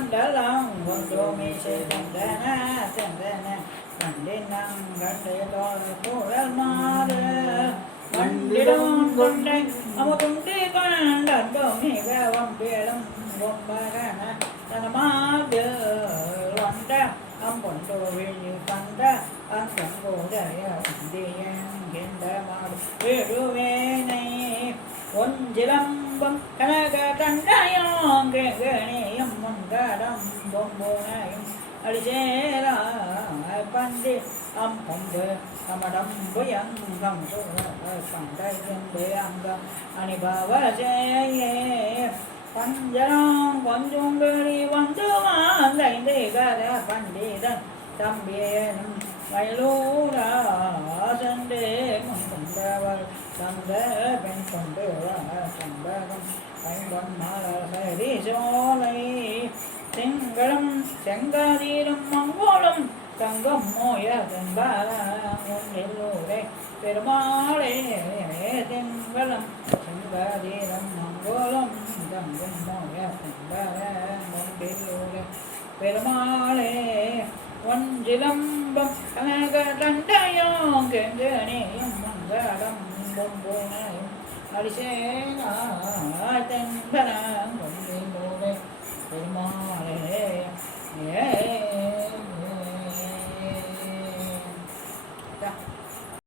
கண்டலம் ஒன்றுமே செய்தன சென்றன கண்டினம் கண்டிலோட குழல் மாறு மண்டிடம் கொண்டை அமுதுண்டி கண்டோம் மிகவும் பேடும் பொம்பகன தனமாடு வந்த அம்பொண்டு விழி கண்ட அங்கோதய வந்தியங்கின்ற மாடு விடுவேனை ஒன்றிலம்பம் கனக கண்டயம் கேகணியும் முன்கடம் பொம்புனையும் அடிசேரா பண்டி அம்பொம்பு அமடம்புயங்கம் கண்டே அங்கம் அணிபவசேயே பஞ்சரம் கொஞ்சம் வெளி வந்து வாழ்ந்த கர பண்டிதன் தம்பியனும் வயலூரா சண்டே முன்கொண்டவர் தந்த பெண் கொண்டு சம்பகம் பைம்பொன் மலரி சோலை திங்களும் செங்காதீரும் மங்கோளும் தங்கம் மோய தெங்காலூரை பெருமாளே திங்களும் செங்காதீரம் மங்கோளும் தங்கம் மோய தெங்காலூரை பெருமாளே ஒன்றிலம்பம் கனக தண்டையும் கெங்கனையும் மங்களம் பொம்புனையும் அடிசேனா தென்பன